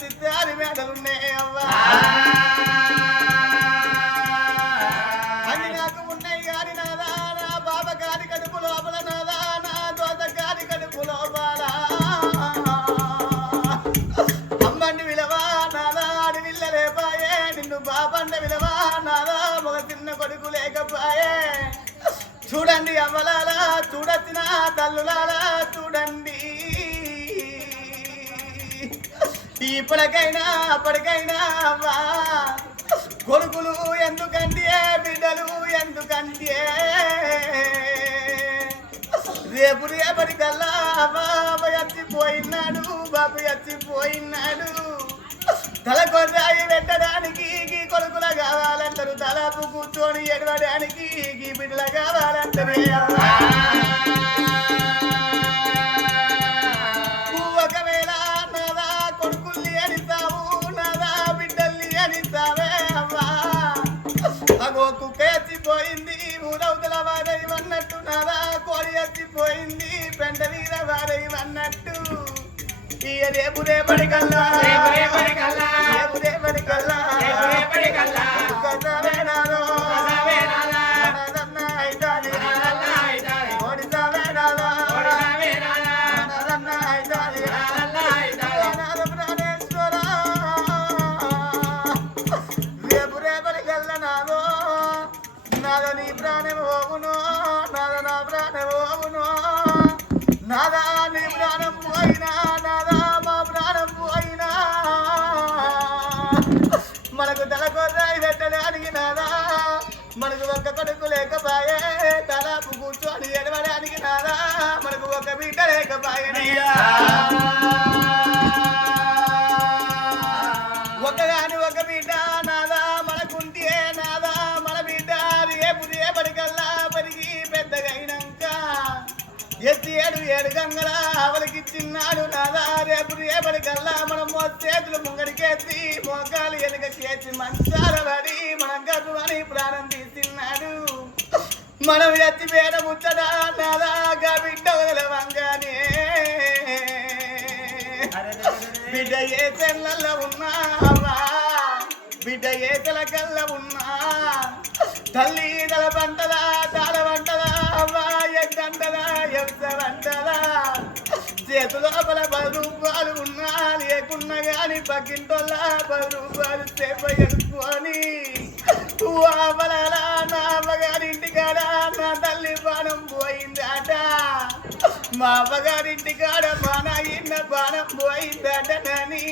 చిత్రాలు మేడలున్నాయి అవ్వా అన్ని నాకు ఉన్నాయి గాని నాదా నా బాబ గారి కడుపు లోపల నాదా నా దోత గారి కడుపు లోపల అమ్మని విలవా నాదా ఆడి నిల్లలేపాయే నిన్ను బాబండ విలవా నాదా ఒక చిన్న కొడుకు లేకపాయే చూడండి అవ్వలాలా చూడొచ్చిన తల్లులాలా చూడండి ఇప్పటికైనా అప్పటికైనా అవ్వా కొడుకులు ఎందుకంటే బిడ్డలు ఎందుకంటే రేపు రేపటికల్లా బాబు ఎత్తిపోయినాడు బాబు ఎత్తిపోయినాడు తలకొర్రాయి పెట్టడానికి ఈ కొడుకుల కావాలంటారు తలాపు కూర్చొని ఎడవడానికి ఈ బిడ్డల కావాలంటారు ఒకవేళ నాదా కొడుకుల్ని అనిస్తావు నాదా బిడ్డల్ని అనిస్తావే అవ్వా అగో కుక్క ఎత్తిపోయింది ఊరవుతల వారై అన్నట్టు నాదా కోడి ఎత్తిపోయింది పెంట మీద వారై అన్నట్టు రేపు రేపటి కల్లా నాదో నీ ప్రాణం పోవును నాదో నా ప్రాణం పోవును నాదా నీ ప్రాణం పోయినా నాదా మా ప్రాణం పోయినా మనకు తలకొర్రాయి పెట్టడానికి నాదా మనకు ఒక్క కొడుకు లేకపోయే తలాపు కూర్చొని ఎడవడానికి నాదా మనకు ఒక బిడ్డ లేకపోయనయ్యా ఒకగాని ఒక బిడ్డ నాదా మనకుంటే నాదా మన బిడ్డ రేపు రేపటికల్లా పరిగి పెద్దగైనాక ఎత్తి ఏడు గంగల అవలికి చిన్నాడు నాదా రేపు రేపటికల్లా మనం చేతులు ముంగడికెత్తి మోకాలు వెనుకకేసి మంచాల పడి మనం గర్భం అని ప్రాణం తీసిన్నాడు మనం ఎత్తి పేడ ముచ్చడా నాదా గా బిడ్డ వదలవంగానే బిడ్డ ఏ చెల్లల్లో ఉన్నా బిడ్డ ఏ తెలకల్ల ఉన్నా తల్లి తల పంటదా తాళ వంటదా అవ్వా ఎద్దంటదా ఎంత వంటదా చేతులోపల 10 రూపాయలు ఉన్నా లేకున్నా గాని పక్కింటోళ్ళ 10 రూపాయలు సేప ఎడుకొని అవ్వలాలా నా అవ్వగారింటికాడ నా తల్లి బాణం పోయిందట మా అవ్వగారింటికాడ మా నాయన బాణం పోయిందటనని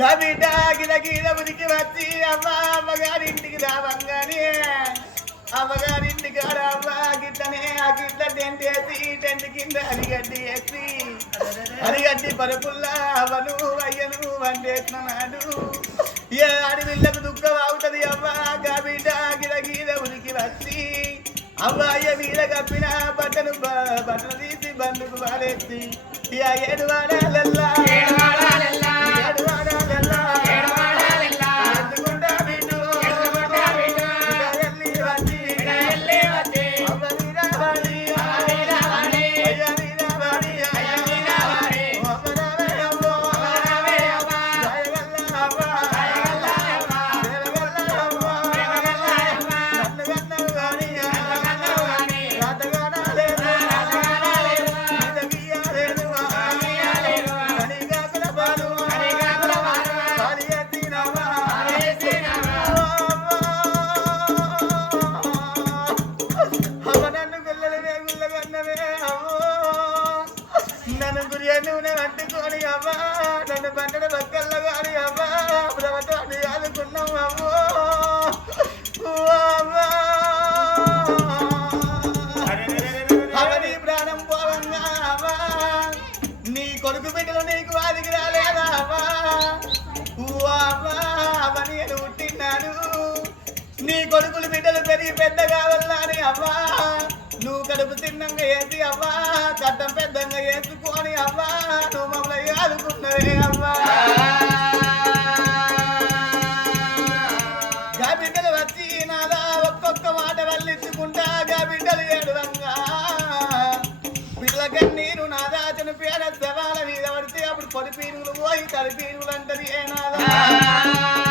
గబిడ్డ గిల ఉనికి వచ్చి అవ్వగారింటికి రావంగానే అవ్వగారింటికి అవ్వ గిట్లనే ఆ గిట్ల టెంట్ వేసి టెంట్ కింద అరిగడ్డి వేసి అరిగడ్డి పరుపుల్లా అవ్వను అయ్యను వండేసినాడు ఏ అడవిళ్ళకు దుఃఖం అవుతుంది అవ్వ గబిడ్డ గిల ఉనికి వచ్చి అవ్వయ్య మీద కప్పిన బట్టను తీసి బండుకు వారేసి ఏడు వాడాలల్లా నన్ను గురియను అంటుకొని అవ్వా నన్ను పంటడ పక్కల్లో కానీ అవ్వా ప్రభుత్వాన్ని ఆదుకున్నాం అవ్వో అవని ప్రాణం పోవంగా అవ్వా నీ కొడుకు బిడ్డలు నీకు వాదికి రాలేదా అవ్వా అవ్వా అవని అని పుట్టినాడు నీ కొడుకులు బిడ్డలు పెరిగి పెద్ద కావాలని అని అవ్వా నువ్వు కడుపు తిన్నంగా వేసి అవ్వా కట్టం పెద్దంగా వేసుకొని అవ్వా నువ్వు మమ్మల్ని ఆదుకున్నవే అవ్వా గా బిడ్డలు వచ్చి నాదా ఒక్కొక్క మాట వల్లించుకుంటా గా బిడ్డలు ఏడువంగా బిడ్డల కన్నీరు నాదా చనిపోయిన శవాల మీద పడితే అప్పుడు పొడి పీరుగులు పోయి తడి పీరుగులు అంటది ఏ నాదా